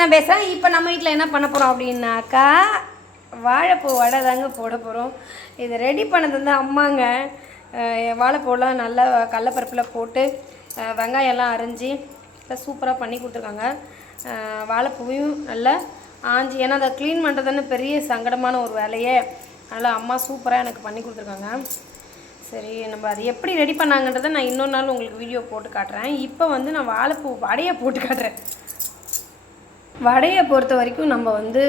தான் பேசுகிறேன். இப்போ நம்ம வீட்டில் என்ன பண்ண போகிறோம் அப்படின்னாக்கா வாழைப்பூ வடை தாங்க போட போகிறோம். இதை ரெடி பண்ணது வந்து அம்மாங்க. வாழைப்பூலாம் நல்லா கடலப்பருப்பில் போட்டு வெங்காயம்லாம் அரிஞ்சு சூப்பராக பண்ணி கொடுத்துருக்காங்க. வாழைப்பூவையும் நல்லா ஆஞ்சி, ஏன்னா அதை க்ளீன் பண்ணுறதுன்னு பெரிய சங்கடமான ஒரு வேலையே. அதனால் அம்மா சூப்பராக எனக்கு பண்ணி கொடுத்துருக்காங்க. சரி, நம்ம அது எப்படி ரெடி பண்ணாங்கன்றதை நான் இன்னொரு நாள் உங்களுக்கு வீடியோ போட்டு காட்டுறேன். இப்போ வந்து நான் வாழைப்பூ வடையை போட்டு காட்டுறேன். வடையை பொறுத்த வரைக்கும் நம்ம வந்து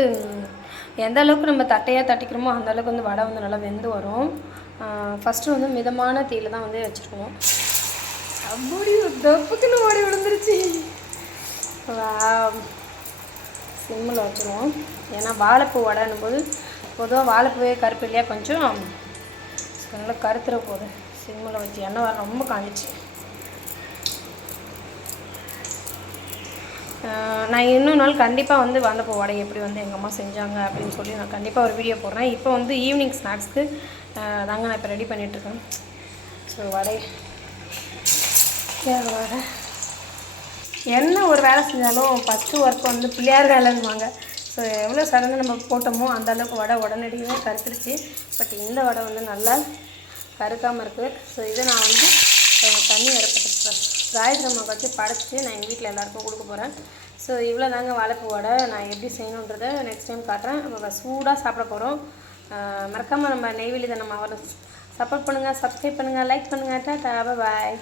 எந்த அளவுக்கு நம்ம தட்டையாக தட்டிக்கிறோமோ அந்த அளவுக்கு வந்து வடை வந்து நல்லா வெந்து வரும். ஃபஸ்ட்டு வந்து மிதமான தீயில் தான் வந்து வச்சுருக்கோம். அப்படி தப்புக்குன்னு ஓடி விழுந்துருச்சு. சிம்மில் வச்சுருவோம். ஏன்னா வாழைப்பூ வடைன்னும் போது பொதுவாக வாழைப்பூவே கருப்பு இல்லையா, கொஞ்சம் நல்லா கருத்துற போகுது. சிம்மில் வச்சு எண்ணெய் வர ரொம்ப காஞ்சிச்சு. நான் இன்னொரு நாள் கண்டிப்பாக வந்து வாழைப்பூ வடை எப்படி வந்து எங்கள் அம்மா செஞ்சாங்க அப்படின்னு சொல்லி நான் கண்டிப்பாக ஒரு வீடியோ போடுறேன். இப்போ வந்து ஈவினிங் ஸ்நாக்ஸ்க்கு தாங்க நான் இப்போ ரெடி பண்ணிகிட்ருக்கேன். ஸோ வடை வடை என்ன ஒரு வேலை செஞ்சாலும் ஃபஸ்ட்டு ஒர்க் வந்து பிள்ளையார் வேலைன்னுவாங்க. ஸோ எவ்வளோ சடங்கு நம்ம போட்டோமோ அந்த அளவுக்கு வடை உடனடியாக கருத்துருச்சு. பட் இந்த வடை வந்து நல்லா கருக்காமல் இருக்குது. ஸோ இதை நான் வந்து தண்ணி வரப்பட்டுருக்கேன். காயத்ரி அம்மாவுக்கு வச்சு படைச்சி நான் எங்கள் வீட்டில் எல்லாேருக்கும் கொடுக்க போகிறேன். ஸோ இவ்வளோ தாங்க வாழைப்பூ வடை. நான் எப்படி செய்யணுன்றதை நெக்ஸ்ட் டைம் காட்டுறேன். நம்ம சூடாக சாப்பிட போகிறோம். மறக்காமல் நம்ம நெய்வேலி தான் நம்ம அவரை சப்போர்ட் பண்ணுங்கள், சப்ஸ்கிரைப் பண்ணுங்கள், லைக் பண்ணுங்கள். டாடா, பாய்.